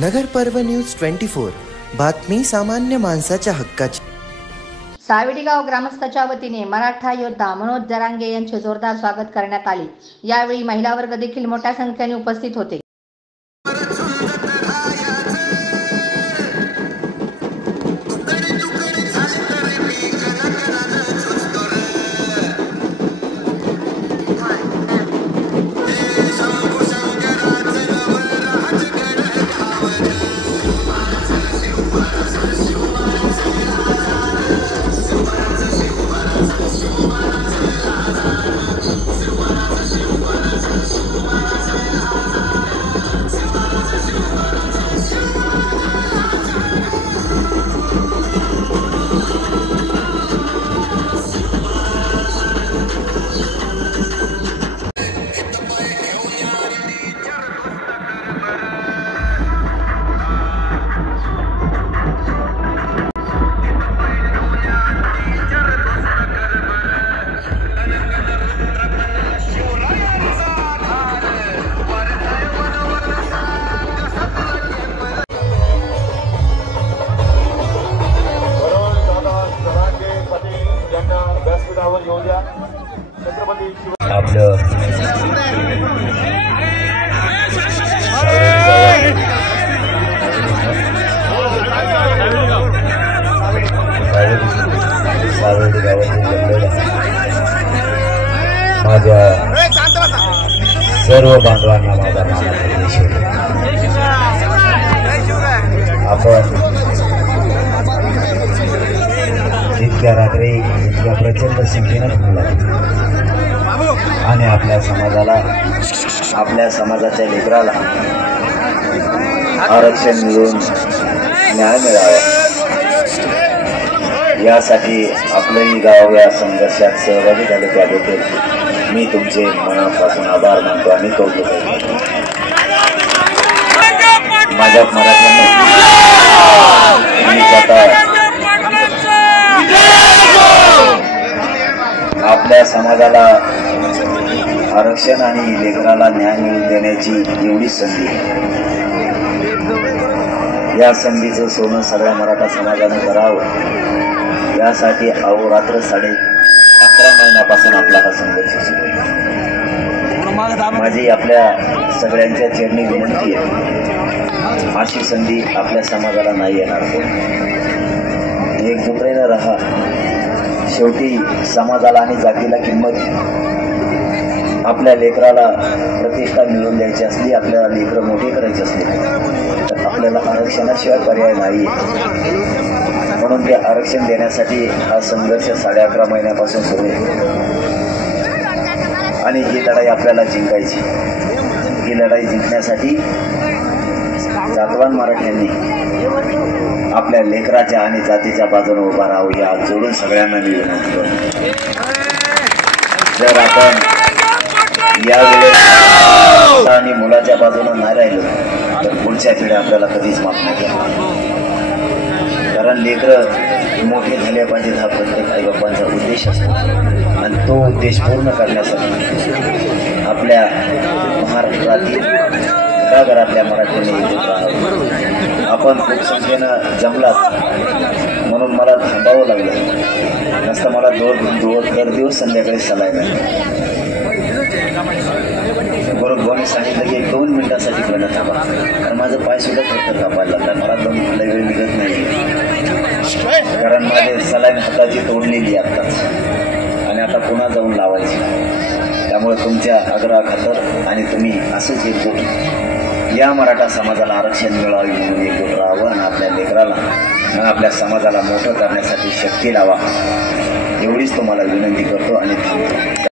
नगर पर्व न्यूज 24 बातमी सामान्य माणसाच्या हक्काची। सावेडीगाव ग्रामस्थांच्या वतीने मराठा योद्धा मनोज जरांगे यांचे जोरदार स्वागत करण्यात आले। यावेळी महिला वर्ग देखील मोठ्या संख्येने उपस्थित होते। आपलं सावेडी गावातील माझ्या सर्व बांधवांना माझा आपण इतक्या रात्री इतक्या प्रचंड संख्येनं थांबला आणि आपल्या समाजाच्या लेकराला आरक्षण मिळून न्याय मिळावा यासाठी आपलंही गाव या संघर्षात सहभागी झाले त्याबद्दल मी तुमचे मनापासून आभार मानतो आणि कौतुक करतो। माझ्या मराठ्यांना आपल्या समाजाला आरक्षण आणि लेकराला न्याय मिळवून देण्याची एवढी संधी या संधीचं सोनं सगळ्या मराठा समाजाने करावं यासाठी अहोरात्र 11.5 महिन्यापासून आपला हा संघर्ष सुरू आहे। माझी आपल्या सगळ्यांच्या चरणी विनंती आहे, अशी संधी आपल्या समाजाला नाही येणार। एकजुटीने राहा। शेवटी समाजाला आणि जातीला किंमत आपल्या लेकराला प्रतिष्ठा मिळवून द्यायची असली, आपल्याला लेकरं मोठी करायची असली तर आपल्याला आरक्षणाशिवाय पर्याय नाही। म्हणून ते आरक्षण देण्यासाठी हा संघर्ष 11.5 महिन्यापासून सुरू आहे आणि ही लढाई आपल्याला जिंकायची। ही लढाई जिंकण्यासाठी जातवान मराठ्यांनी आपल्या लेकराच्या आणि जातीच्या बाजूने उभा राहू या जोडून सगळ्यांना मी विनंती करतो। जर आपण यावेळेस आणि मुलाच्या बाजूने नाही राहिलो तर पुढच्या पिढ्या आपल्याला कधीच माफ नाही करणार। कारण लेकरं मोठे झाले पाहिजेत हा प्रत्येक आईबापांचा उद्देश असतो आणि तो उद्देश पूर्ण करण्यासाठी आपल्या महाराष्ट्रातील घराघरातल्या मराठ्यांनी एकत्र राहावं। आपण खूप संख्येनं जमलात म्हणून मला थांबावं लागलं, नसतं मला दर दिवस संध्याकाळी सलाय बरोबर सांगितलं की 1-2 मिनिटासाठी पहिला थांबा, कारण माझं पाय सुद्धा फक्त कापायला लागला। मला दम वेळ निघत नाही, कारण माझे सलाईन हाताची तोडलेली आत्ताच आणि आता पुन्हा जाऊन लावायची। त्यामुळे तुमच्या आग्रहाखातर आणि तुम्ही असंच एकजूट या मराठा समाजाला आरक्षण मिळावे म्हणून एकजूट राहावं आणि आपल्या लेकराला आणि आपल्या समाजाला मोठं करण्यासाठी शक्ती लावा एवढीच तुम्हाला विनंती करतो आणि थांबतो।